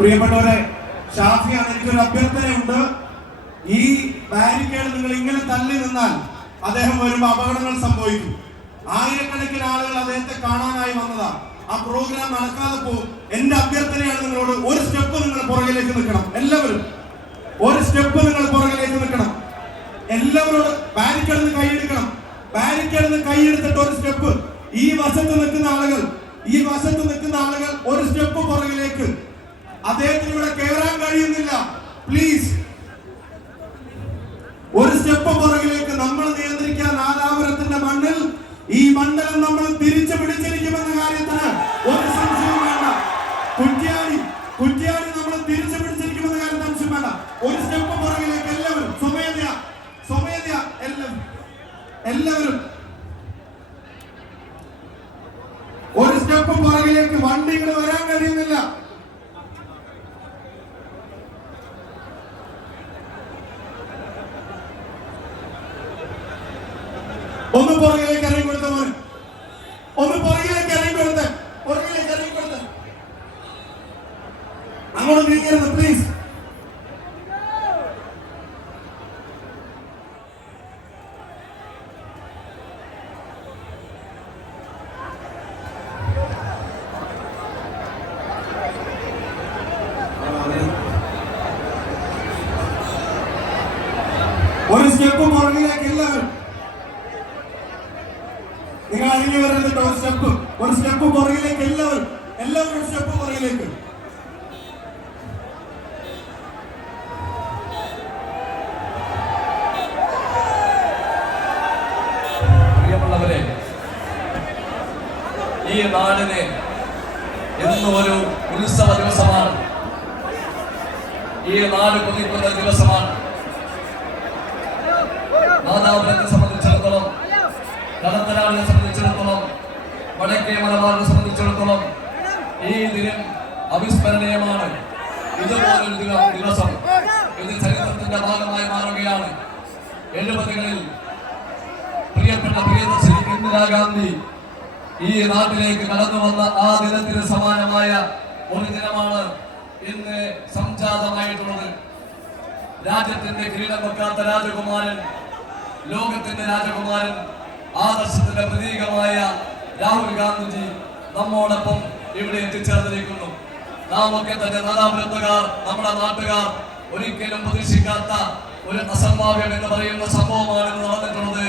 പ്രിയപ്പെട്ടവരെ, ഷാഫിയാണ്, എനിക്കൊരു അഭ്യർത്ഥനയുണ്ട്. ഈ ബാരിക്കേഡ് നിങ്ങൾ ഇങ്ങനെ തള്ളി നിന്നാൽ അദ്ദേഹം വരുമ്പോൾ അപകടങ്ങൾ സംഭവിക്കും. ആയിരക്കണക്കിന് ആളുകൾ അദ്ദേഹത്തെ കാണാനായി വന്നതാ. ആ പ്രോഗ്രാം നടക്കാതെ പോകും. എന്റെ അഭ്യർത്ഥനയാണ് നിങ്ങളോട്, ഒരു സ്റ്റെപ്പ് നിങ്ങൾ പുറകിലേക്ക് നിൽക്കണം. എല്ലാവരും ഒരു സ്റ്റെപ്പ് നിങ്ങൾ പുറകിലേക്ക് നിൽക്കണം. എല്ലാവരോട് ബാരിക്കേഡിന് കൈയെടുക്കണം. ബാരിക്കേഡിന് കൈയെടുത്തിട്ട് ഒരു സ്റ്റെപ്പ്. ഈ വശത്ത് നിൽക്കുന്ന ആളുകൾ ഒരു സ്റ്റെപ്പ് പുറകിലേക്ക്. അദ്ദേഹത്തിന് ഇവിടെ കയറാൻ കഴിയുന്നില്ല. പ്ലീസ് ഒരു സ്റ്റെപ്പ് പുറകിലേക്ക്. നമ്മൾ നിയന്ത്രിക്കാൻ നാദാപുരത്തിന്റെ മണ്ണിൽ ഈ മണ്ഡലം നമ്മൾ തിരിച്ചു പിടിച്ചിരിക്കുമെന്ന കാര്യത്തിന് ഒരു സംശയവും വേണ്ട. കുറ്റ്യാടി നമ്മൾ തിരിച്ചു പിടിച്ചിരിക്കുമെന്ന കാര്യം സംശയം വേണ്ട. ഒരു സ്റ്റെപ്പ് പുറകിലേക്ക് എല്ലാവരും. സ്വമേധ എല്ലാവരും ഒരു സ്റ്റെപ്പ് പുറകിലേക്ക്. വണ്ടികൾ വരാൻ കഴിയുന്നില്ല. ഒന്ന് പുറകിലേക്ക് ഇറങ്ങി കൊടുത്ത മോൻ, ഒന്ന് പുറകിലേക്ക് ഇറങ്ങി കൊടുത്ത്, അങ്ങോട്ട് നീങ്ങരുത് പ്ലീസ്. ഒരു സ്റ്റെപ്പ് പുറകിലേക്ക് എല്ലാവരും. നിങ്ങൾ അഴിഞ്ഞു വരരുത്. ഒരു സ്റ്റെപ്പ് പുറകിലേക്ക് എല്ലാവരും ഒരു സ്റ്റെപ്പ് പുറകിലേക്ക്. പ്രിയമുള്ളവരെ, ഈ നാടിന് ഇന്ന് ഒരു ഉത്സവ ദിവസമാണ്. ഈ നാട് കൊതിക്കുന്ന ദിവസമാണ്. നാദാപുരത്തെ സംബന്ധിച്ചിടത്തോളം, കടത്തനാടിനെ സംബന്ധിച്ചിടത്തോളം, വടക്കേ മലബാറിനെ സംബന്ധിച്ചിടത്തോളം ഈ ദിനം അവിസ്മരണീയമാണ്. ഇതുപോലൊരു ദിവസം ഇത് ചരിത്രത്തിന്റെ ഭാഗമായി മാറുകയാണ്. 70കളിൽ പ്രിയപ്പെട്ട പ്രിയദർശിനി ഇന്ദിരാഗാന്ധി ഈ നാട്ടിലേക്ക് കടന്നു വന്ന ആ ദിനത്തിന് സമാനമായ ഒരു ദിനമാണ് ഇന്ന് സംജാതമായിട്ടുള്ളത്. രാജ്യത്തിന്റെ കിരീടം വെക്കാത്ത രാജകുമാരൻ, ലോകത്തിന്റെ രാജകുമാരൻ, ആദർശത്തിന്റെ പ്രതീകമായ രാഹുൽ ഗാന്ധിജി നമ്മോടൊപ്പം ഇവിടെ എത്തിച്ചേർന്നിരിക്കുന്നു. നാം ഒക്കെ തന്നെ നാദാപുരത്തുകാർ, നമ്മുടെ നാട്ടുകാർ ഒരിക്കലും പ്രതീക്ഷിക്കാത്ത ഒരു അസംഭാവ്യം എന്ന് പറയുന്ന സംഭവമാണ് നടന്നിട്ടുള്ളത്.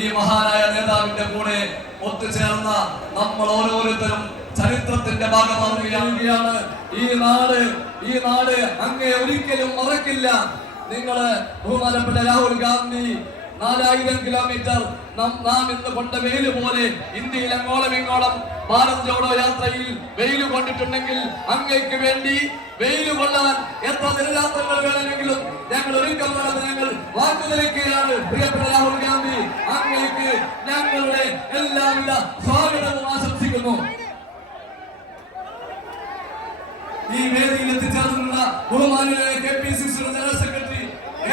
ഈ മഹാനായ നേതാവിന്റെ കൂടെ ഒത്തുചേർന്ന നമ്മൾ ഓരോരുത്തരും ചരിത്രത്തിന്റെ ഭാഗമാവുകയാണ്. ഈ നാട് അങ്ങേ ഒരിക്കലും മറക്കില്ല. നിങ്ങള് ബഹുമാനപ്പെട്ട രാഹുൽ ഗാന്ധി 4000 കിലോമീറ്റർ നാം ഇന്ന് കൊണ്ട വെയിൽ പോലെ ഇന്ത്യയിൽ അങ്ങോളം ഇങ്ങോളം ഭാരത് ജോഡോ യാത്രയിൽ വെയിൽ കൊണ്ടിട്ടുണ്ടെങ്കിൽ അങ്ങയ്ക്ക് വേണ്ടി വെയിൽ കൊള്ളാൻ എത്ര ദിനരാത്രങ്ങൾ വേണമെങ്കിലും ഞങ്ങൾ ഒരുക്കമാണെന്ന് ഞങ്ങൾ വാക്കുതലിക്കുകയാണ്. പ്രിയപ്പെട്ട രാഹുൽ ഗാന്ധി, അങ്ങയ്ക്ക് ഞങ്ങളുടെ എല്ലാവിധ സ്വാഗതവും ആശംസിക്കുന്നു. ഈ വേദിയിൽ എത്തിച്ചേർന്നുള്ള ബഹുമാനിയായ KPCC general secretary,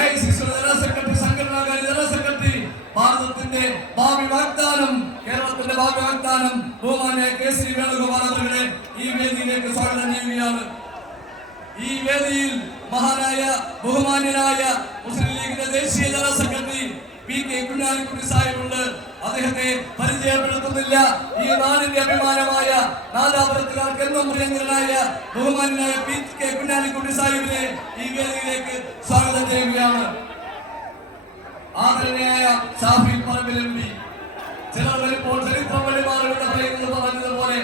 AICC general secretary, സംഘടനാകാരി ജനറൽ സെക്രട്ടറി, ഭാരതത്തിന്റെ ഭാവി വാഗ്ദാനം, കേരളത്തിന്റെ ഭാവി വാഗ്ദാനം ബഹുമാനിയായ KC വേണുഗോപാൽ അവരുടെ ഈ വേദിയിലേക്ക് സ്വാഗതം ചെയ്യുകയാണ്. ഈ വേദിയിൽ മഹാനായ ബഹുമാന്യനായ മുസ്ലിം ലീഗിന്റെ ദേശീയ ജനറൽ സെക്രട്ടറി PK കുഞ്ഞാലിക്കുട്ടി സാഹിബുണ്ട്. അദ്ദേഹത്തെ പരിചയപ്പെടുത്തുന്നില്ല. ഈ നാടിന്റെ അഭിമാനമായ നാദാപുരത്തുകാർക്ക് എന്നും പ്രിയങ്കരനായ ബഹുമാന്യനായ PK കുഞ്ഞാലിക്കുട്ടി സാഹിബിനെ ഈ വേദിയിലേക്ക് സ്വാഗതം ചെയ്യുകയാണ്. ആദരണീയായ ഷാഫി പറമ്പിൽ MP, ചിലർ വരുമ്പോൾ ചരിത്രം വഴിമാറുമെന്ന് പറയുന്നത് പറഞ്ഞതുപോലെ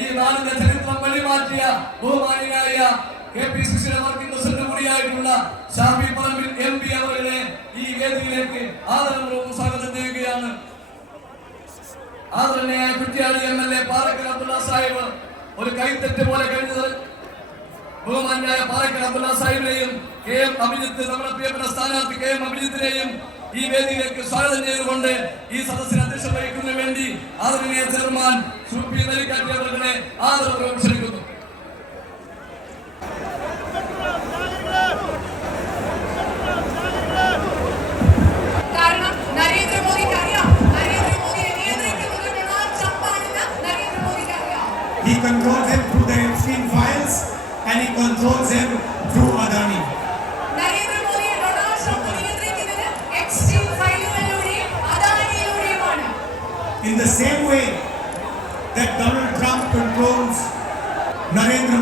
ഈ നാടിന്റെ ചരിത്രം വഴിമാറ്റിയ ബഹുമാന്യനായ KPCC working president കൂടിയായിട്ടുള്ള Shafi Parambil MP അവരുടെ ഈ വേദിയിലേക്ക് ആദരപൂർവ്വം സ്വാഗതം ചെയ്യുകയാണ്. ആദരണീയായ കുറ്റ്യാടി MLA പാറക്കൽ അബ്ദുള്ള സാഹിബ് ഒരു കൈത്തെറ്റ് പോലെ കഴിഞ്ഞത് ബഹുമാന്യായ പാറക്കൽ അബ്ദുള്ള സാഹിബിനെയും KM അഭിജിത്ത്, നമ്മുടെ പ്രിയപ്പെട്ട സ്ഥാനാർത്ഥി KM അഭിജിത്തിനെയും ഈ വേദിയിലേക്ക് സ്വാഗതം ചെയ്തുകൊണ്ട് ഈ സദസ്സിന് അധ്യക്ഷത വഹിക്കുന്നതിന് വേണ്ടി ആദരണീയ ചെയർമാൻ സുപ്പി നെല്ലിക്കാട്ടി അവരുടെ ആദരപൂർവ്വം ക്ഷണിക്കുന്നു. He controls it through the screen files and he controls controls him through Adani. നരേന്ദ്രമോദിയെ ഡൊണാൾഡ് ട്രംപ് നിയന്ത്രിക്കുന്നത് extreme ഫയലുകളിലൂടെയും അദാനിയിലൂടെയുമാണ്. In the same way that Donald Trump controls Narendra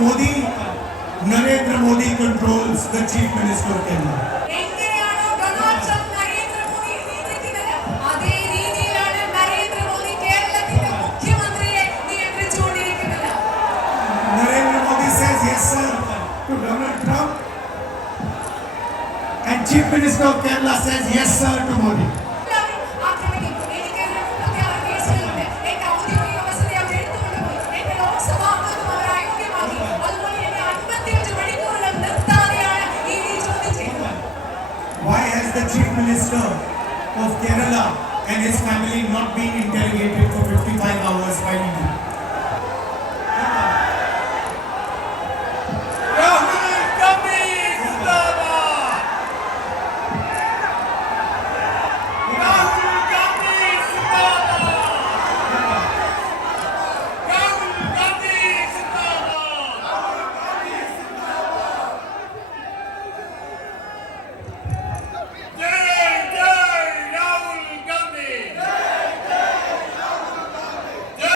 Modi controls the Chief Minister of Kerala. എങ്ങനെയാണോ Donald Trump നരേന്ദ്രമോദിയെ നിയന്ത്രിക്കുന്നത് അതേ രീതിയിലാണ് നരേന്ദ്രമോദി കേരളത്തിന്റെ മുഖ്യമന്ത്രിയെ നിയന്ത്രിച്ചുകൊണ്ടിരിക്കുന്നത്. Narendra Modi says yes sir to Donald Trump and Chief Minister of Kerala says yes sir to Modi. എല്ലാവരും ആക്രമിക്കും. എനിക്കെതിരെ 36 കേസുകളുണ്ട്. എന്റെ ഔദ്യോഗിക വസതി അവർ എടുത്തുകൊണ്ടുപോയി. എന്റെ ലോക്സഭാ അംഗത്വം അവർ അയോഗ്യമാക്കി. അതുപോലെ എന്നെ 55 മണിക്കൂറുകൾ നിർത്താതെയാണ് ED ചോദ്യം ചെയ്തത്. Why has the Chief Minister of Kerala and his family not been interrogated for 55 hours by ED?